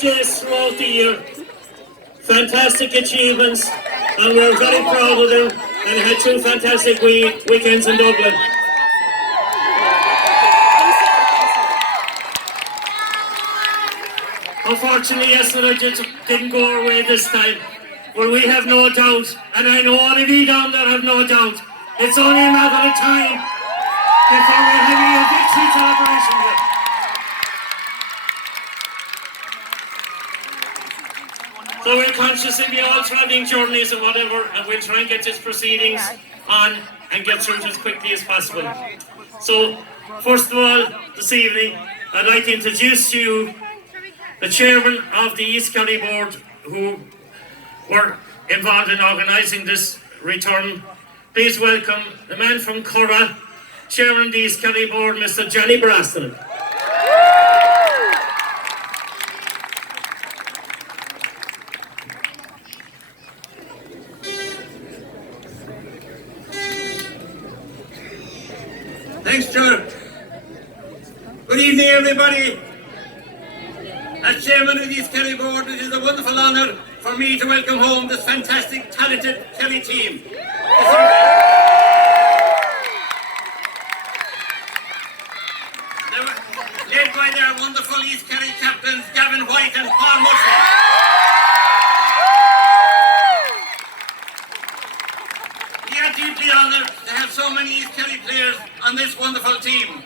place throughout the year. Fantastic achievements, and we're very proud of them, and had two fantastic weekends in Dublin. Unfortunately, yesterday didn't go our way this time, but we have no doubt, and I know all of you down there have no doubt, it's only a matter of time before we're having a victory celebration here. So we're conscious of you all travelling journeys and whatever, and we'll try and get these proceedings on and get through it as quickly as possible. So, first of all, this evening, I'd like to introduce to you the chairman of the East Kerry board who were involved in organising this return. Please welcome the man from Curra, chairman of the East Kerry board, Mr. Johnny Braston. Thanks, John. Good evening, everybody. As chairman of the East Kerry board, it is a wonderful honour for me to welcome home this fantastic, talented Kerry team. They were led by their wonderful East Kerry captains, Gavin White and Paul Murphy. We are deeply honoured to have so many East Kerry players on this wonderful team.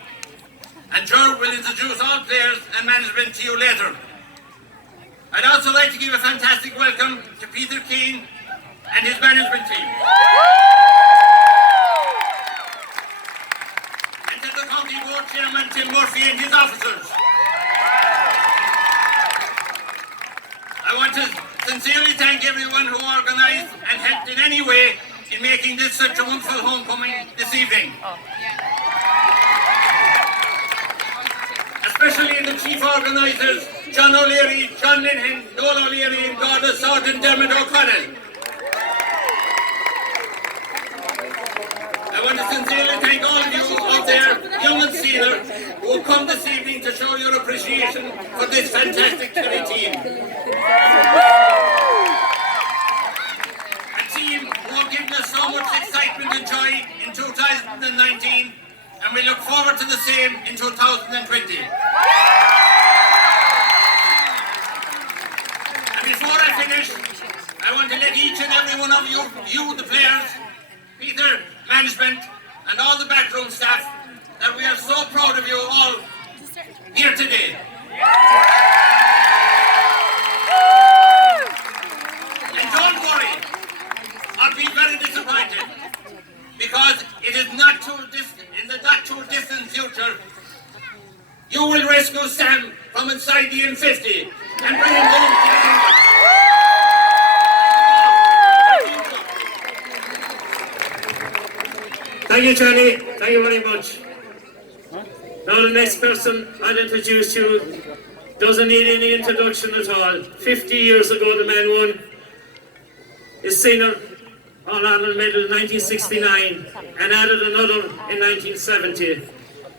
And George will introduce all players and management to you later. I'd also like to give a fantastic welcome to Peter Keane and his management team. And to the County Board Chairman Tim Murphy and his officers. I want to sincerely thank everyone who organised and helped in any way in making this such a wonderful homecoming this evening. Especially the chief organisers, John O'Leary, John Linhan, Noel O'Leary and Garda Sergeant Dermot O'Connell. I want to sincerely thank all of you out there, young and senior, who have come this evening to show your appreciation for this fantastic Kerry team. A team who have given us so much excitement and joy in 2019, and we look forward to the same in 2020. And before I finish, I want to let each and every one of you, the players, Peter, management, and all the backroom staff, that we are so proud of you all here today. And don't worry, I'll be very disappointed, because it is not too distant, in the not too distant future, you will rescue Sam from inside the M50 and bring him home to England. Thank you, Johnny. Thank you very much. Now the next person I'll introduce you doesn't need any introduction at all. 50 years ago the man won his senior All-Ireland medal in 1969 and added another in 1970.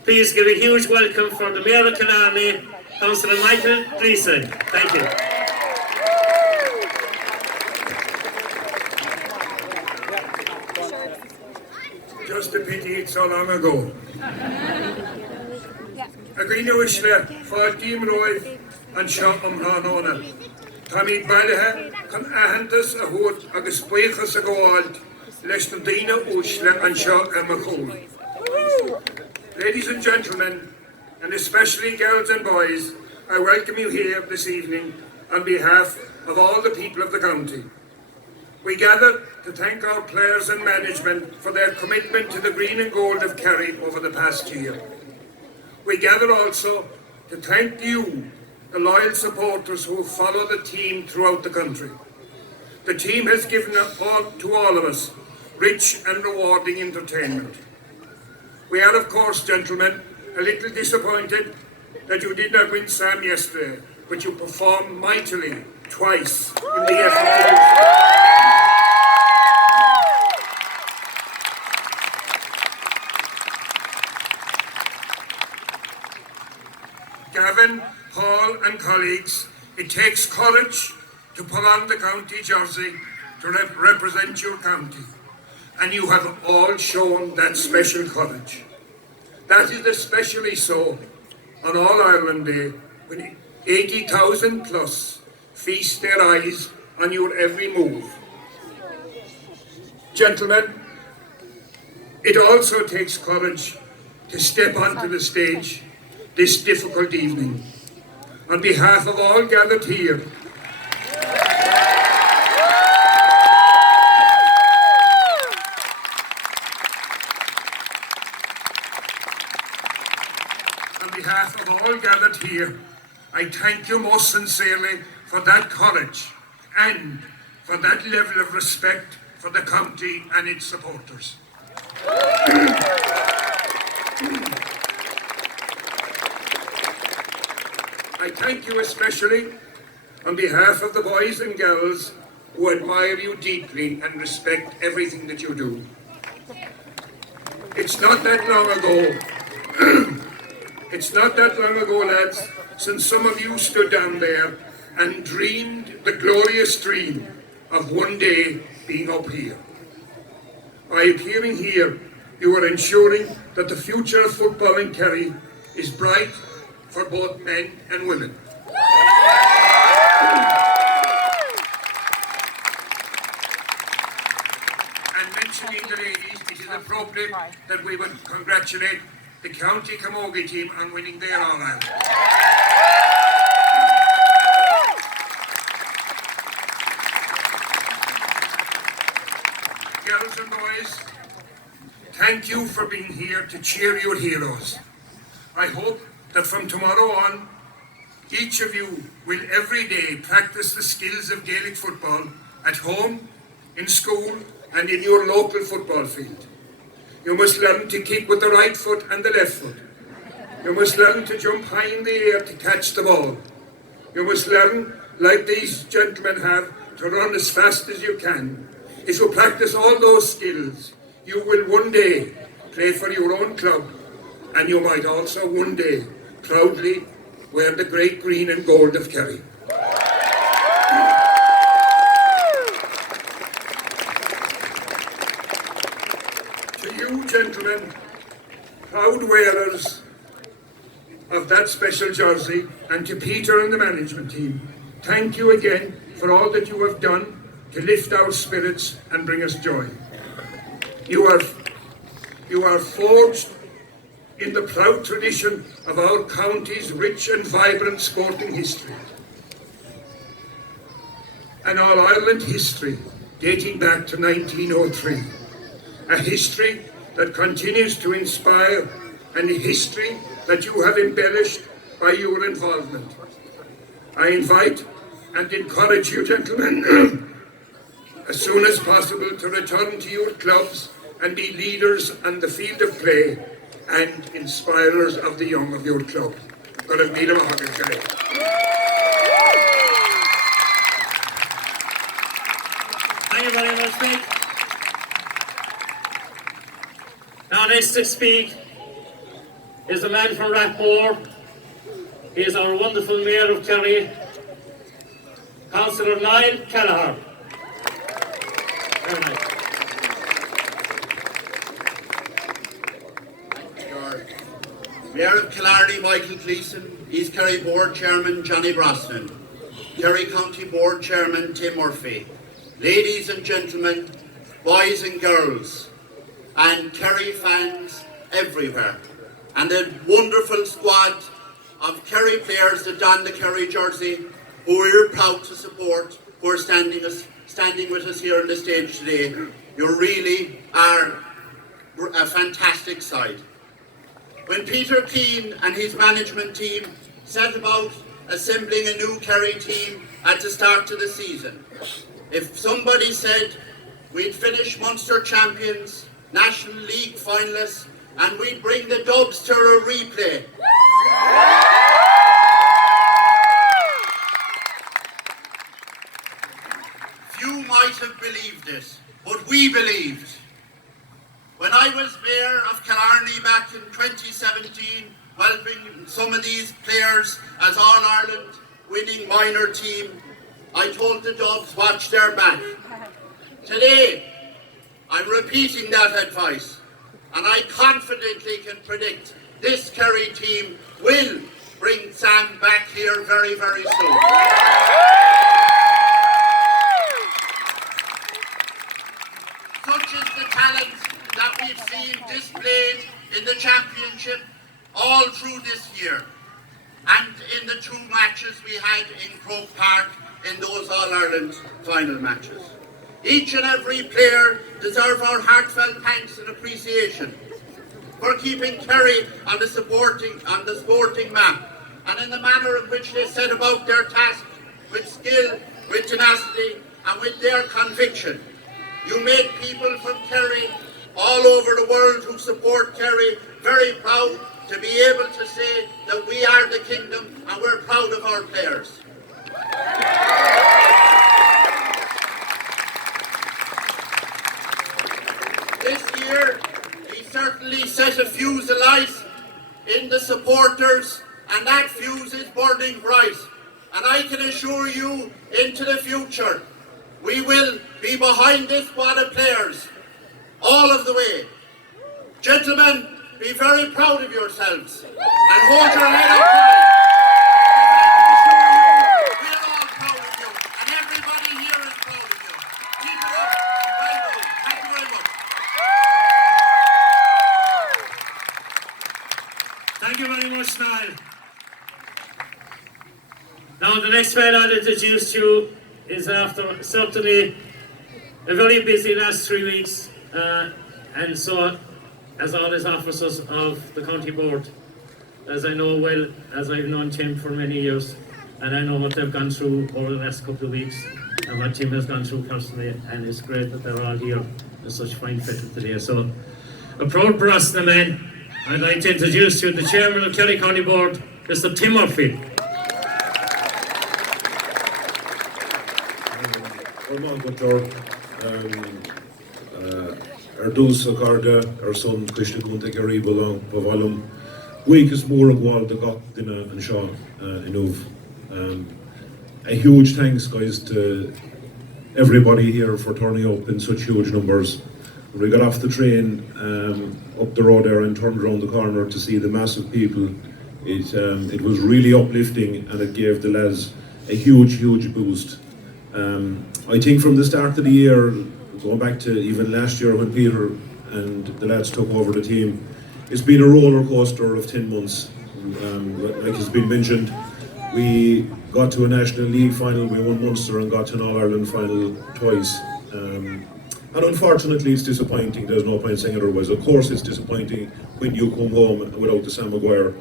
Please give a huge welcome for the Mayor of Killarney, Councillor Michael Gleeson. Thank you. Just a pity it's so long ago. A green wishler for Team Roy and Sean Hanona. Tommy Balaha can ahantas a hood agus buchas a gold, less than Dina Ushla and Sean Emma. Ladies and gentlemen, and especially girls and boys, I welcome you here this evening on behalf of all the people of the county. We gather to thank our players and management for their commitment to the green and gold of Kerry over the past year. We gather also to thank you, the loyal supporters who follow the team throughout the country. The team has given to all of us rich and rewarding entertainment. We are, of course, gentlemen, a little disappointed that you did not win Sam yesterday, but you performed mightily twice in the effort to do so. Gavin, Paul and colleagues, It takes courage to put on the county jersey to represent your county, and you have all shown that special courage. That is especially so on All Ireland Day, when 80,000 plus feast their eyes on your every move. Gentlemen, it also takes courage to step onto the stage this difficult evening. On behalf of all gathered here, I thank you most sincerely for that courage and for that level of respect for the county and its supporters. I thank you especially on behalf of the boys and girls who admire you deeply and respect everything that you do. It's not that long ago, lads, since some of you stood down there and dreamed the glorious dream of one day being up here. By appearing here, you are ensuring that the future of football in Kerry is bright for both men and women. And mentioning the ladies, it is appropriate that we would congratulate the County Camogie team on winning their All-Ireland. Girls and boys, thank you for being here to cheer your heroes. I hope that from tomorrow on, each of you will every day practice the skills of Gaelic football at home, in school, and in your local football field. You must learn to kick with the right foot and the left foot. You must learn to jump high in the air to catch the ball. You must learn, like these gentlemen have, to run as fast as you can. If you practice all those skills, you will one day play for your own club, and you might also one day proudly wear the great green and gold of Kerry. Gentlemen, proud wearers of that special jersey, and to Peter and the management team, thank you again for all that you have done to lift our spirits and bring us joy. You are forged in the proud tradition of our county's rich and vibrant sporting history. An All-Ireland history dating back to 1903. A history that continues to inspire, and a history that you have embellished by your involvement. I invite and encourage you, gentlemen, as soon as possible to return to your clubs and be leaders on the field of play and inspirers of the young of your club. Thank you very much, Mick. Now next to speak is a man from Rathmore. He is our wonderful Mayor of Kerry, Councillor Niall Kelleher. Very nice. Mayor of Killarney, Michael Cleeson, East Kerry Board Chairman, Johnny Brosnan, Kerry County Board Chairman, Tim Murphy, ladies and gentlemen, boys and girls, and Kerry fans everywhere, and a wonderful squad of Kerry players that don the Kerry jersey, who we're proud to support, who are standing with us here on the stage today. You really are a fantastic side. When Peter Keane and his management team set about assembling a new Kerry team at the start of the season, if somebody said we'd finish Munster champions, National League finalists, and we'd bring the Dubs to a replay, few might have believed it, but we believed. When I was Mayor of Killarney back in 2017, welcoming some of these players as All-Ireland winning minor team, I told the Dubs watch their back. Today, I'm repeating that advice, and I confidently can predict this Kerry team will bring Sam back here very, very soon. Such is the talent that we've seen displayed in the championship all through this year, and in the 2 matches we had in Croke Park in those All-Ireland final matches. Each and every player deserve our heartfelt thanks and appreciation for keeping Kerry on the sporting map, and in the manner in which they set about their task with skill, with tenacity, and with their conviction. You made people from Kerry all over the world who support Kerry very proud to be able to say that we are the kingdom and we're proud of our players. This year, we certainly set a fuse alight in the supporters, and that fuse is burning bright. And I can assure you, into the future, we will be behind this squad of players all of the way. Gentlemen, be very proud of yourselves and hold your head up high. We're all proud of you, and everybody here is proud of you. Keep it up. Well done. Thank you very much. Thank you very much, Niall. Now, the next man I'll introduce to you is after certainly a very busy last 3 weeks, and so as all his officers of the county board, as I know well, as I've known Tim for many years, and I know what they've gone through over the last couple of weeks, and what Tim has gone through personally, and it's great that they're all here in such fine fitting today. So, a proud Brosnan man, I'd like to introduce you the chairman of Kerry County Board, Mr. Tim Murphy. Dus Garda, our son, Krishna Gunta Kerry, Bolong, Pavalum, week is more of all the got dinner and Shaw in a huge thanks, guys, to everybody here for turning up in such huge numbers. We got off the train up the road there and turned around the corner to see the massive people. It was really uplifting, and it gave the lads a huge boost. I think from the start of the year, going back to even last year when Peter and the lads took over the team, it's been a roller coaster of 10 months. Like has been mentioned, we got to a National League final, we won Munster, and got to an All-Ireland final twice. And unfortunately it's disappointing, there's no point saying otherwise. Of course it's disappointing when you come home without the Sam Maguire.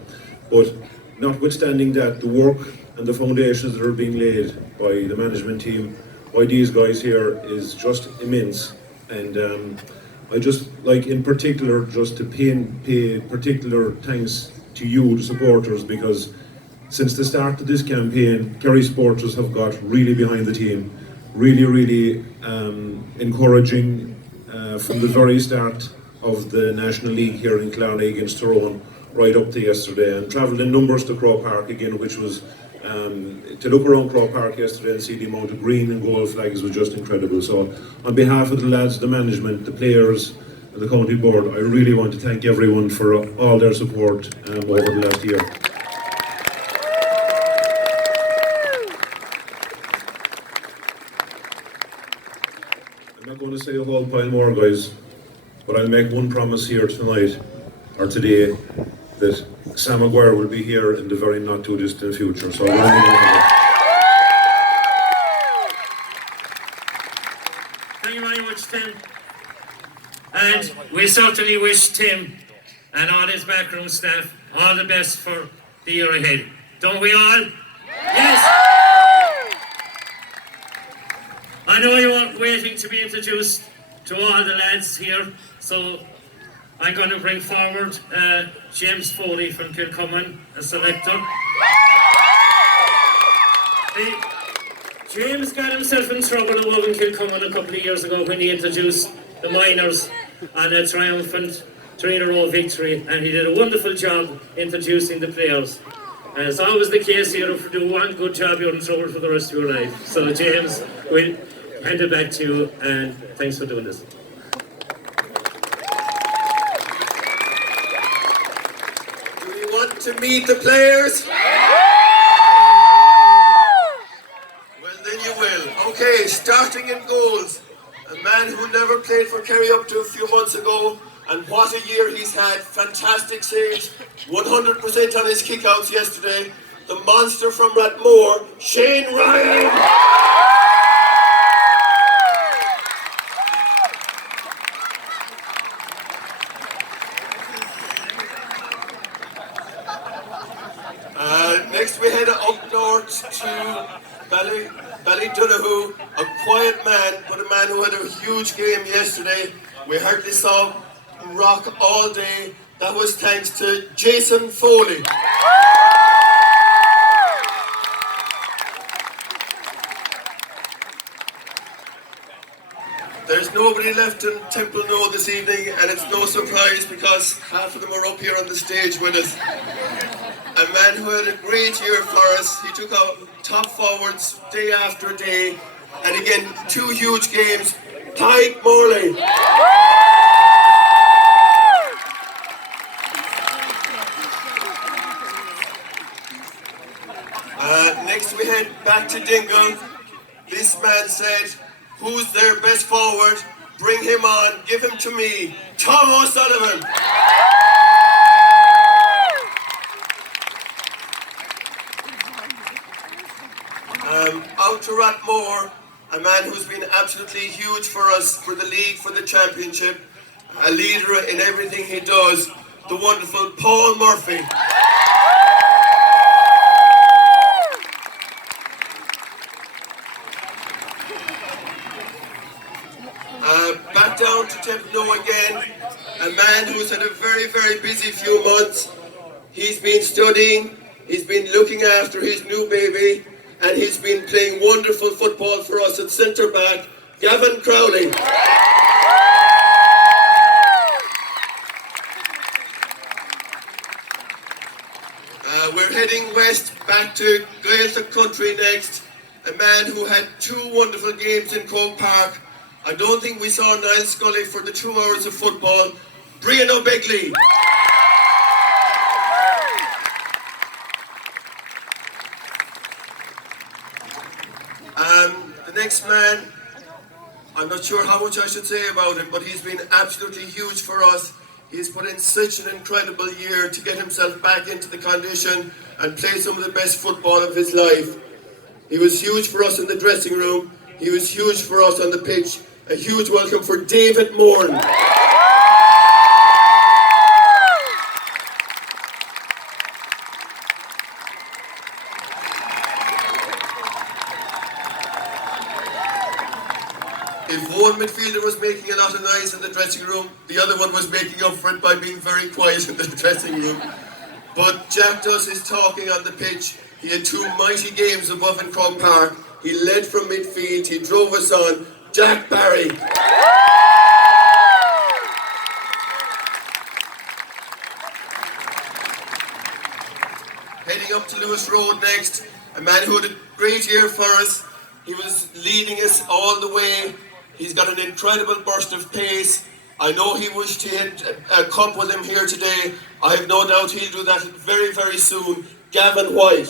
But notwithstanding that, the work and the foundations that are being laid by the management team, by these guys here, is just immense. And I just like in particular just to pay particular thanks to you, the supporters, because since the start of this campaign, Kerry supporters have got really behind the team, really encouraging from the very start of the National League here in Killarney against Tyrone, right up to yesterday, and travelled in numbers to Croke Park again, which was to look around Croke Park yesterday and see the amount of green and gold flags was just incredible. So on behalf of the lads, the management, the players and the county board, I really want to thank everyone for all their support over the last year. I'm not going to say a whole pile more, guys, but I'll make one promise here tonight, or today, that Sam Maguire will be here in the very not too distant future. So Thank you very much, Tim. And we certainly wish Tim and all his backroom staff all the best for the year ahead. Don't we all? Yes! I know you are waiting to be introduced to all the lads here, so I'm going to bring forward James Foley from Kilcommon, a selector. James got himself in trouble over in Kilcommon a couple of years ago when he introduced the minors on a triumphant 3-in-a-row victory, and he did a wonderful job introducing the players. And it's always the case here, if you do one good job, you're in trouble for the rest of your life. So James, we'll hand it back to you, and thanks for doing this. Do you want to meet the players? Well, then you will. Okay, starting in goals. A man who never played for Kerry up to a few months ago, and what a year he's had. Fantastic saves, 100% on his kickouts yesterday. The monster from Rathmore, Shane Ryan! Next we head up north to Ballydunahoo, a quiet man, but a man who had a huge game yesterday. We hardly saw him rock all day. That was thanks to Jason Foley. There's nobody left in Temple No this evening, and it's no surprise because half of them are up here on the stage with us. A man who had a great year for us. He took out top forwards day after day, and again, 2 huge games. Pike Morley. Next we head back to Dingle. This man said, who's their best forward? Bring him on, give him to me. Tom O'Sullivan. Out to Rathmore, a man who's been absolutely huge for us, for the league, for the championship, a leader in everything he does, the wonderful Paul Murphy. Back down to Temple again, a man who's had a very, very busy few months. He's been studying, he's been looking after his new baby, and he's been playing wonderful football for us at centre back, Gavin Crowley. We're heading west back to Gaeltacht Country next, a man who had 2 wonderful games in Croke Park. I don't think we saw Niall Scully for the 2 hours of football. Brian O'Begley. The next man, I'm not sure how much I should say about him, but he's been absolutely huge for us. He's put in such an incredible year to get himself back into the condition and play some of the best football of his life. He was huge for us in the dressing room. He was huge for us on the pitch. A huge welcome for David Moran. If one midfielder was making a lot of noise in the dressing room, the other one was making up for it by being very quiet in the dressing room. But Jack does his talking on the pitch. He had 2 mighty games above in Croke Park. He led from midfield, he drove us on. Jack Barry. Heading up to Lewis Road next, a man who had a great year for us. He was leading us all the way. He's got an incredible burst of pace. I know he wished he had a cup with him here today. I have no doubt he'll do that very, very soon. Gavin White.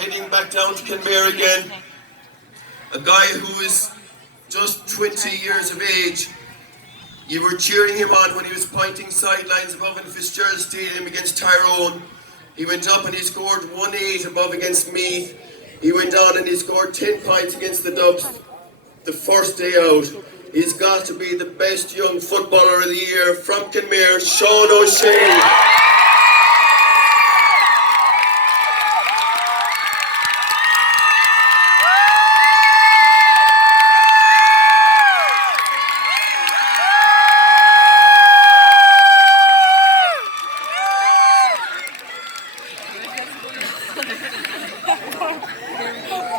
Heading back down to Kenmare again. A guy who is just 20 years of age. You were cheering him on when he was pointing sidelines above in Fitzgerald Stadium against Tyrone. He went up and he scored 1-8 above against Meath. He went on and he scored 10 points against the Dubs the first day out. He's got to be the best young footballer of the year from Kenmare, Sean O'Shea.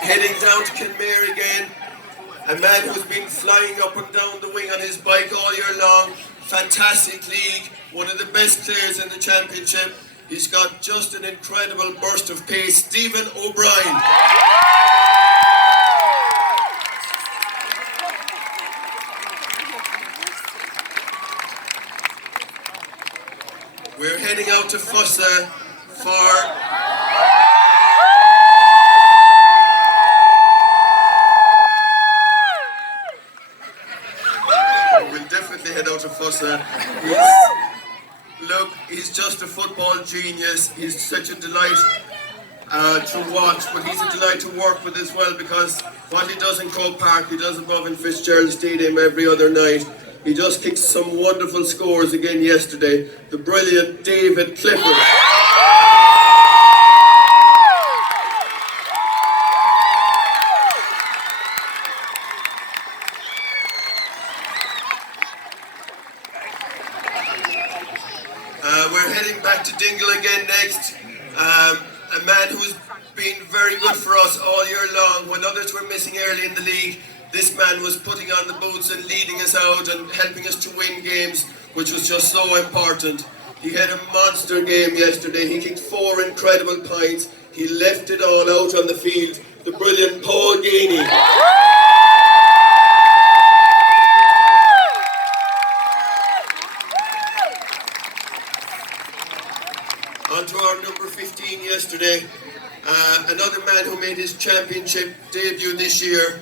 Heading down to Kenmare again, A man who's been flying up and down the wing on his bike all year long. Fantastic league, one of the best players in the championship. He's got just an incredible burst of pace. Stephen O'Brien. We're heading out to Fossa for we'll definitely head out to Fossa. He's just a football genius. He's such a delight to watch, but he's a delight to work with as well, because what he does in Croke Park, he does above in Fitzgerald Stadium every other night. He just kicked some wonderful scores again yesterday. The brilliant David Clifford. We're heading back to Dingle again next. A man who's been very good for us all year long. When others were missing early in the league, this man was putting on the boots and leading us out and helping us to win games, which was just so important. He had a monster game yesterday. He kicked 4 incredible points. He left it all out on the field. The brilliant Paul Ganey. On to our number 15 yesterday. Another man who made his championship debut this year.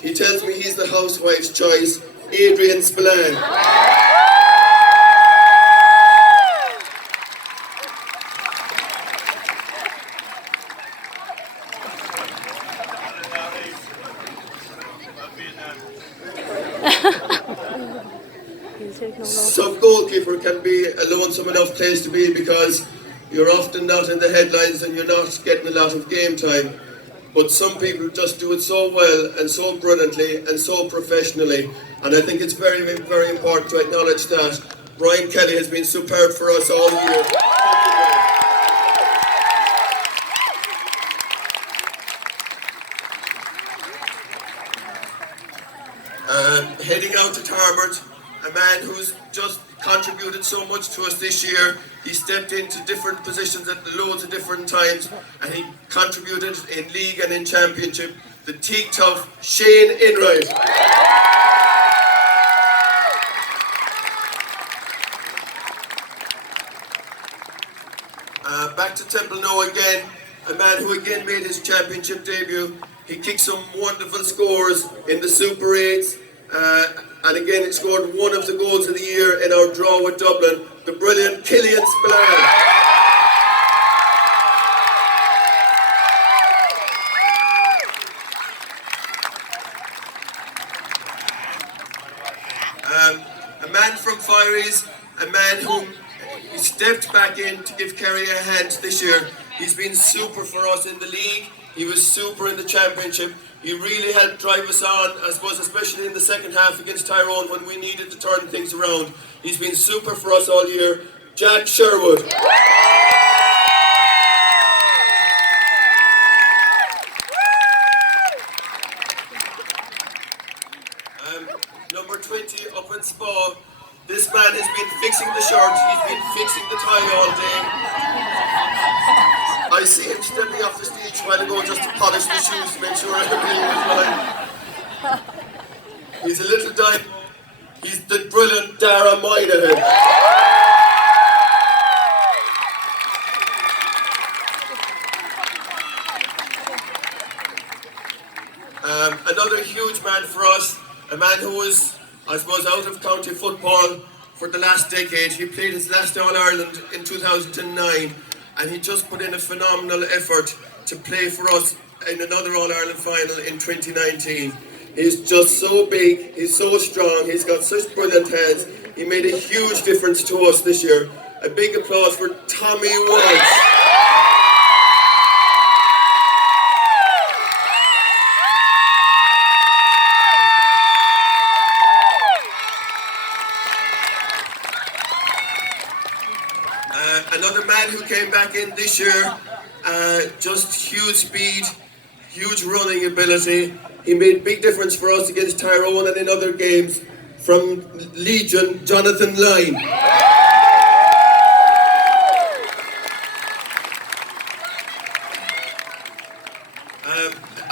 He tells me he's the housewife's choice, Adrian Spillane. Sub-goalkeeper can be a lonesome enough place to be, because you're often not in the headlines and you're not getting a lot of game time. But some people just do it so well and so brilliantly and so professionally. And I think it's very, very important to acknowledge that. Brian Kelly has been superb for us all year. Heading out to Tarbert, a man who's just contributed so much to us this year. He stepped into different positions at loads of different times, and he contributed in league and in championship. The teak tough Shane Enright. Back to Templenoe again, a man who again made his championship debut. He kicked some wonderful scores in the Super 8s. And again, he scored one of the goals of the year in our draw with Dublin, the brilliant Killian Spillane. A man from Fireys, a man who stepped back in to give Kerry a hand this year. He's been super for us in the league. He was super in the championship. He really helped drive us on, I suppose, especially in the second half against Tyrone when we needed to turn things around. He's been super for us all year. Jack Sherwood. Number 20 up in Spa. This man has been fixing the shirt, he's been fixing the tie all day. I see him stepping off the stage a while ago just to polish the shoes to make sure everything was fine. He's a little dime. He's the brilliant Dara Moynihan. Another huge man for us, a man who was, I suppose, out of county football for the last decade. He played his last All-Ireland in 2009, and he just put in a phenomenal effort to play for us in another All-Ireland final in 2019. He's just so big, he's so strong, he's got such brilliant hands. He made a huge difference to us this year. A big applause for Tommy Woods. Another man who came back in this year, just huge speed, huge running ability. He made big difference for us against Tyrone and in other games. From Legion, Jonathan Lyne.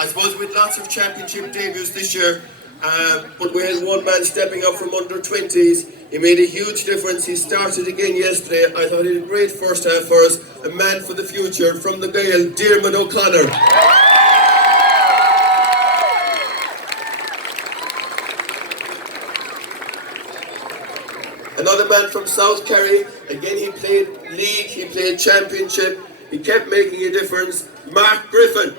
I suppose with lots of championship debuts this year, but we had one man stepping up from under 20s. He made a huge difference. He started again yesterday. I thought he had a great first half for us. A man for the future from the Gael, Diarmuid O'Connor. Another man from South Kerry. Again, he played league, he played championship. He kept making a difference. Mark Griffin.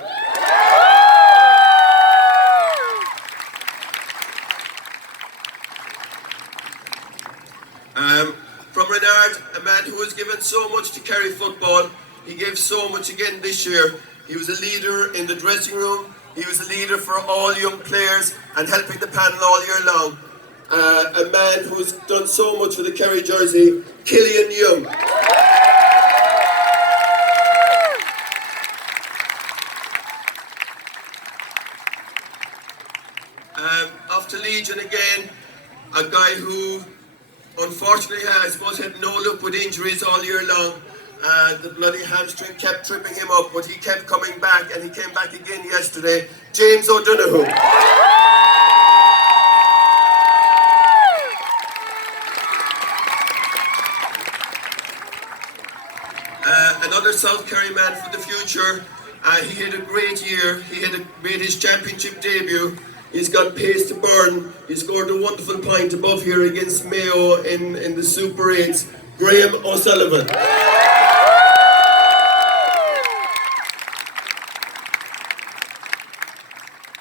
From Renard, a man who has given so much to Kerry football. He gave so much again this year. He was a leader in the dressing room. He was a leader for all young players and helping the panel all year long. A man who's done so much for the Kerry jersey, Killian Young. Off to Legion again, a guy who unfortunately, I suppose, had no luck with injuries all year long. The bloody hamstring kept tripping him up, but he kept coming back, and he came back again yesterday. James O'Donoghue. Another South Kerry man for the future. He had a great year. He had made his championship debut. He's got pace to burn. He scored a wonderful point above here against Mayo in the Super 8s. Graham O'Sullivan.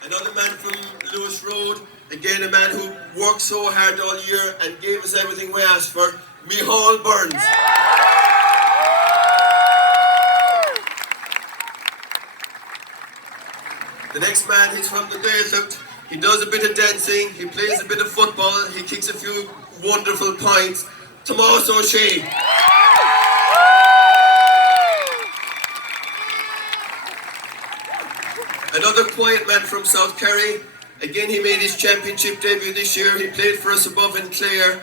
Another man from Lewis Road. Again, a man who worked so hard all year and gave us everything we asked for. Micheál Burns. The next man, he's from the Gaeltacht. He does a bit of dancing, he plays a bit of football, he kicks a few wonderful points. Tomás O'Shea. Another quiet man from South Kerry. Again, he made his championship debut this year. He played for us above in Clare.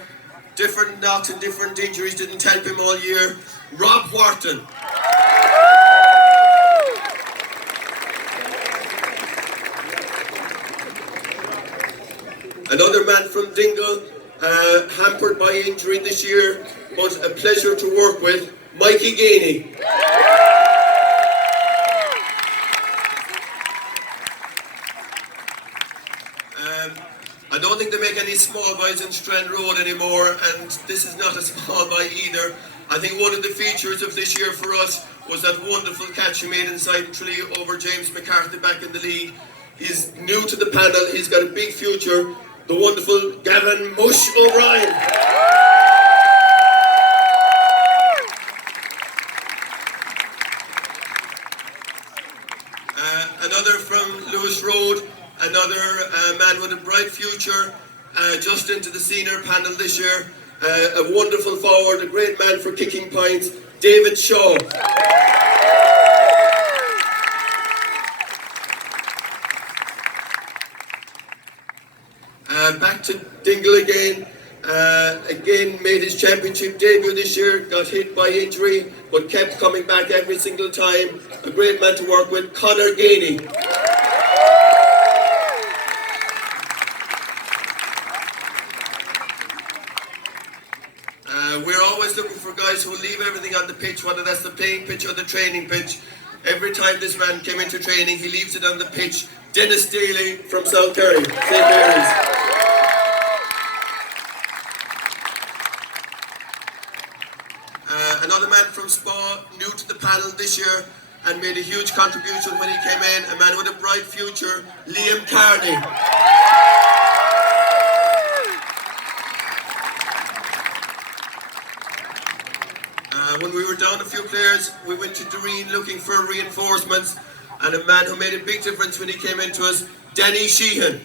Different knocks and different injuries didn't help him all year. Rob Wharton. Another man from Dingle, hampered by injury this year, but a pleasure to work with, Mikey Gainey. I don't think they make any small buys in Strand Road anymore, and this is not a small buy either. I think one of the features of this year for us was that wonderful catch he made inside Tralee over James McCarthy back in the league. He's new to the panel, he's got a big future. The wonderful Gavin Mush O'Brien. Another from Lewis Road, another man with a bright future, just into the senior panel this year. A wonderful forward, a great man for kicking points, David Shaw. Back to Dingle again. Again made his championship debut this year, got hit by injury, but kept coming back every single time. A great man to work with, Conor Gainey. We're always looking for guys who will leave everything on the pitch, whether that's the playing pitch or the training pitch. Every time this man came into training, he leaves it on the pitch. Dennis Daly from South Kerry, St. Mary's. Another man from Spa, new to the panel this year and made a huge contribution when he came in. A man with a bright future, Liam Carney. When we were down a few players, we went to Doreen looking for reinforcements, and a man who made a big difference when he came into us, Danny Sheehan.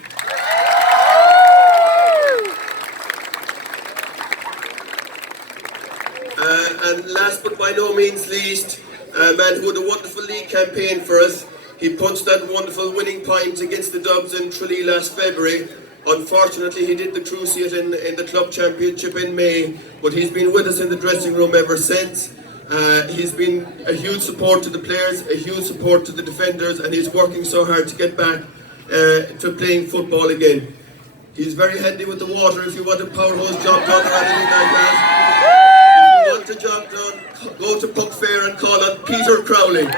And last but by no means least, a man who had a wonderful league campaign for us. He punched that wonderful winning point against the Dubs in Tralee last February. Unfortunately, he did the cruciate in the club championship in May, but he's been with us in the dressing room ever since. He's been a huge support to the players, a huge support to the defenders, and he's working so hard to get back to playing football again. He's very handy with the water if you want a power hose job done or anything like that. If you want a job done, go to Puck Fair and call on Peter Crowley.